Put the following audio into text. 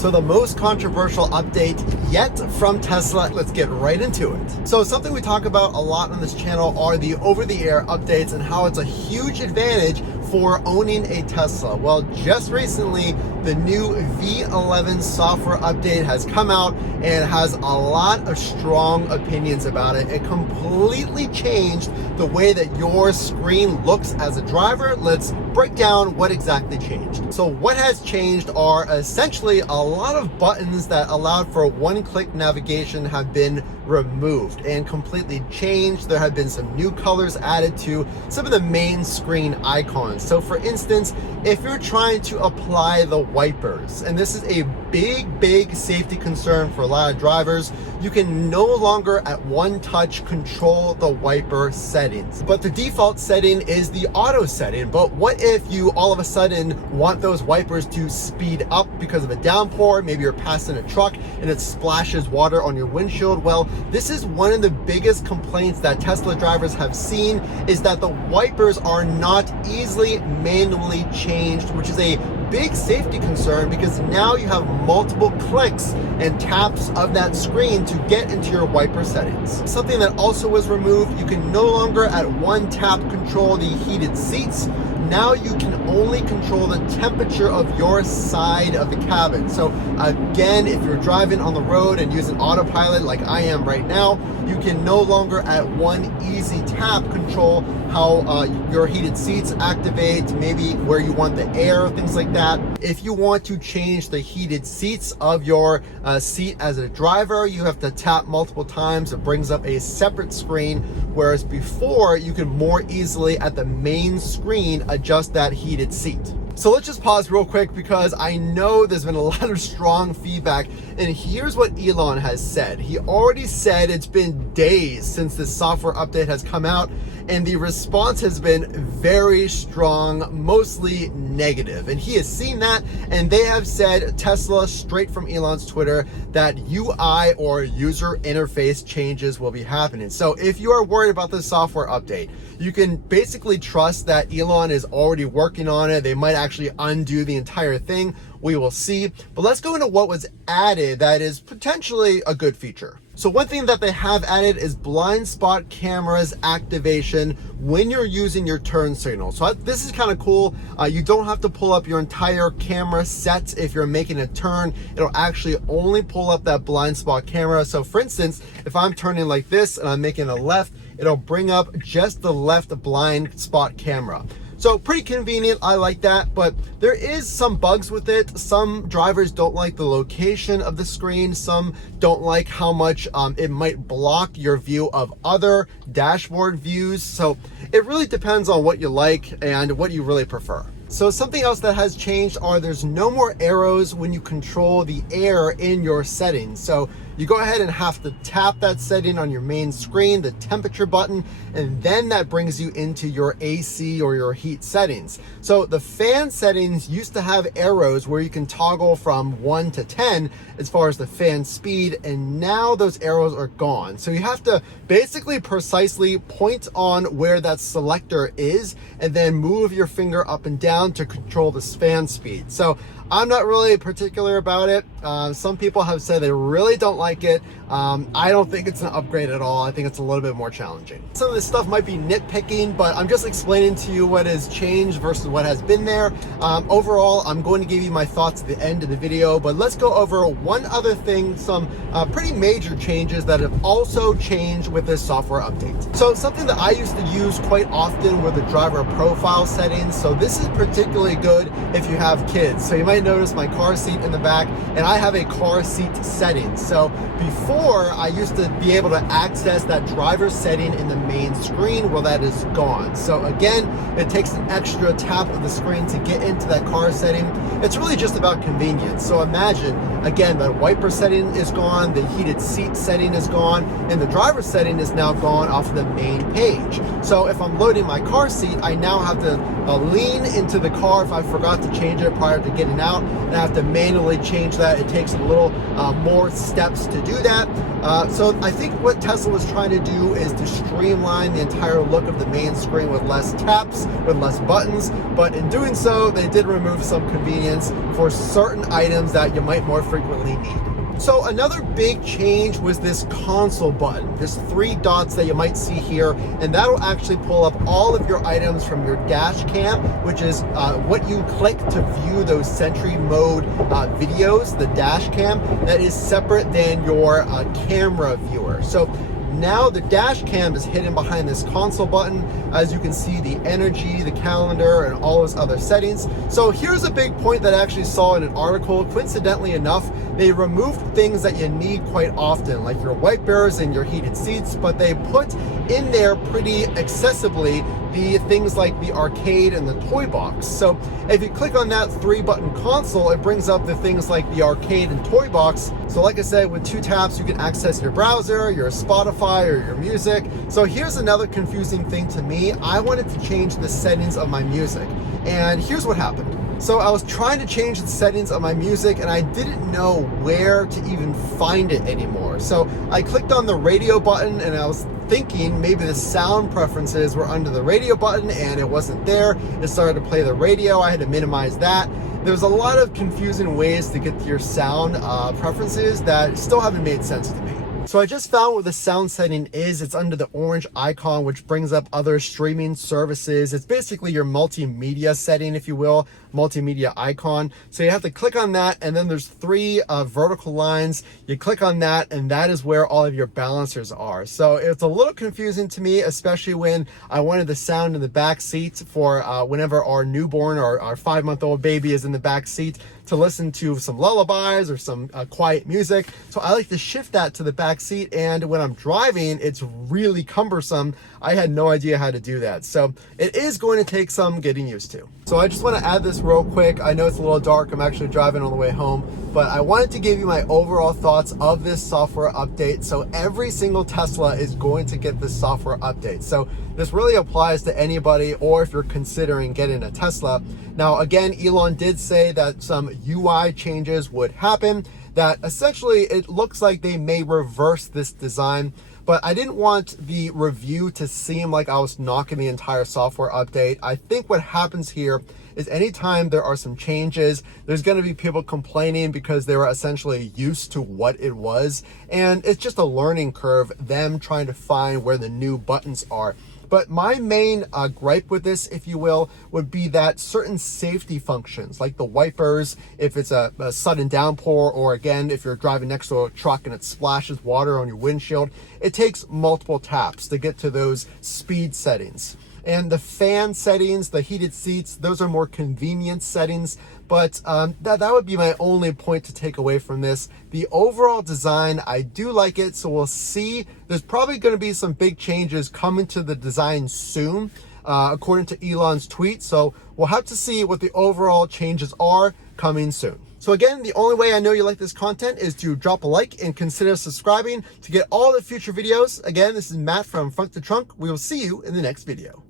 So the most controversial update yet from Tesla, let's get right into it. So something we talk about a lot on this channel are the over-the-air updates and how it's a huge advantage for owning a Tesla. Well, just recently, the new V11 software update has come out and has a lot of strong opinions about it. It completely changed the way that your screen looks as a driver. Let's break down what exactly changed. So what has changed are essentially a lot of buttons that allowed for one-click navigation have been removed and completely changed. There have been some new colors added to some of the main screen icons. So for instance, if you're trying to apply the wipers, and this is a big safety concern for a lot of drivers, you can no longer at one touch control the wiper settings. But the default setting is the auto setting. But what if you all of a sudden want those wipers to speed up because of a downpour? Maybe you're passing a truck and it splashes water on your windshield. Well, this is one of the biggest complaints that Tesla drivers have seen, is that the wipers are not easily manually changed, which is a big safety concern because now you have multiple clicks and taps of that screen to get into your wiper settings. Something that also was removed, you can no longer at one tap control the heated seats. Now you can only control the temperature of your side of the cabin. So again, if you're driving on the road and using autopilot like I am right now, you can no longer at one easy tap control how your heated seats activate, maybe where you want the air, things like that. If you want to change the heated seats of your seat as a driver, you have to tap multiple times. It brings up a separate screen, whereas before you could more easily at the main screen adjust that heated seat. So let's just pause real quick because I know there's been a lot of strong feedback, and here's what Elon has said. He already said it's been days since this software update has come out, and the response has been very strong, mostly negative. And he has seen that, and they have said, Tesla, straight from Elon's Twitter, that UI or user interface changes will be happening. So if you are worried about this software update, you can basically trust that Elon is already working on it. They might actually undo the entire thing. We will see. But let's go into what was added that is potentially a good feature. So one thing that they have added is blind spot cameras activation when you're using your turn signal. So this is kind of cool. You don't have to pull up your entire camera set if you're making a turn. It'll actually only pull up that blind spot camera. So for instance, if I'm turning like this and I'm making a left, it'll bring up just the left blind spot camera. So pretty convenient, I like that, but there is some bugs with it. Some drivers don't like the location of the screen. Some don't like how much it might block your view of other dashboard views. So it really depends on what you like and what you really prefer. So something else that has changed are there's no more arrows when you control the air in your settings. So you go ahead and have to tap that setting on your main screen, the temperature button, and then that brings you into your AC or your heat settings. So the fan settings used to have arrows where you can toggle from 1 to 10 as far as the fan speed, and now those arrows are gone. So you have to basically precisely point on where that selector is and then move your finger up and down to control the fan speed. So I'm not really particular about it. Some people have said they really don't like it. I don't think it's an upgrade at all. I think it's a little bit more challenging. Some of this stuff might be nitpicking, but I'm just explaining to you what has changed versus what has been there. Overall, I'm going to give you my thoughts at the end of the video, but let's go over one other thing, some pretty major changes that have also changed with this software update. So something that I used to use quite often were the driver profile settings. So this is particularly good if you have kids. So you might notice my car seat in the back, and I have a car seat setting. So before, I used to be able to access that driver setting in the main screen. Well, that is gone. So again, it takes an extra tap of the screen to get into that car setting. It's really just about convenience. So imagine, again, the wiper setting is gone, the heated seat setting is gone, and the driver setting is now gone off of the main page. So if I'm loading my car seat, I now have to lean into the car if I forgot to change it prior to getting out, and I have to manually change that. It takes a little more steps to do that. So I think what Tesla was trying to do is to streamline the entire look of the main screen with less taps, with less buttons, but in doing so, they did remove some convenience for certain items that you might more frequently need. So another big change was this console button, this 3 dots that you might see here, and that'll actually pull up all of your items from your dash cam, which is what you click to view those Sentry mode videos, the dash cam, that is separate than your camera viewer. So now the dash cam is hidden behind this console button. As you can see, the energy, the calendar, and all those other settings. So here's a big point that I actually saw in an article. Coincidentally enough, they removed things that you need quite often, like your wipers and your heated seats, but they put in there pretty accessibly the things like the arcade and the toy box. So if you click on that 3-button console, it brings up the things like the arcade and toy box. So like I said, with 2 taps, you can access your browser, your Spotify, or your music. So here's another confusing thing to me. I wanted to change the settings of my music, and here's what happened. So I was trying to change the settings of my music, and I didn't know where to even find it anymore. So I clicked on the radio button, and I was thinking maybe the sound preferences were under the radio button, and it wasn't there. It started to play the radio. I had to minimize that. There's a lot of confusing ways to get to your sound preferences that still haven't made sense to me. So I just found where the sound setting is. It's under the orange icon, which brings up other streaming services. It's basically your multimedia setting, if you will, multimedia icon. So you have to click on that, and then there's 3 vertical lines. You click on that, and that is where all of your balancers are. So it's a little confusing to me, especially when I wanted the sound in the back seat for whenever our newborn or our 5-month-old baby is in the back seat, to listen to some lullabies or some quiet music. So I like to shift that to the back seat, and when I'm driving, it's really cumbersome. I had no idea how to do that. So it is going to take some getting used to. So I just want to add this real quick. I know it's a little dark. I'm actually driving on the way home, but I wanted to give you my overall thoughts of this software update. So every single Tesla is going to get this software update. So this really applies to anybody, or if you're considering getting a Tesla. Now, again, Elon did say that some UI changes would happen, that essentially it looks like they may reverse this design. But I didn't want the review to seem like I was knocking the entire software update. I think what happens here is anytime there are some changes, there's going to be people complaining because they were essentially used to what it was. And it's just a learning curve, them trying to find where the new buttons are. But my main gripe with this, if you will, would be that certain safety functions, like the wipers, if it's a sudden downpour, or again, if you're driving next to a truck and it splashes water on your windshield, it takes multiple taps to get to those speed settings. And the fan settings, the heated seats, those are more convenient settings. But that would be my only point to take away from this. The overall design, I do like it. So we'll see. There's probably going to be some big changes coming to the design soon, according to Elon's tweet. So we'll have to see what the overall changes are coming soon. So again, the only way I know you like this content is to drop a like and consider subscribing to get all the future videos. Again, this is Matt from Front to Trunk. We will see you in the next video.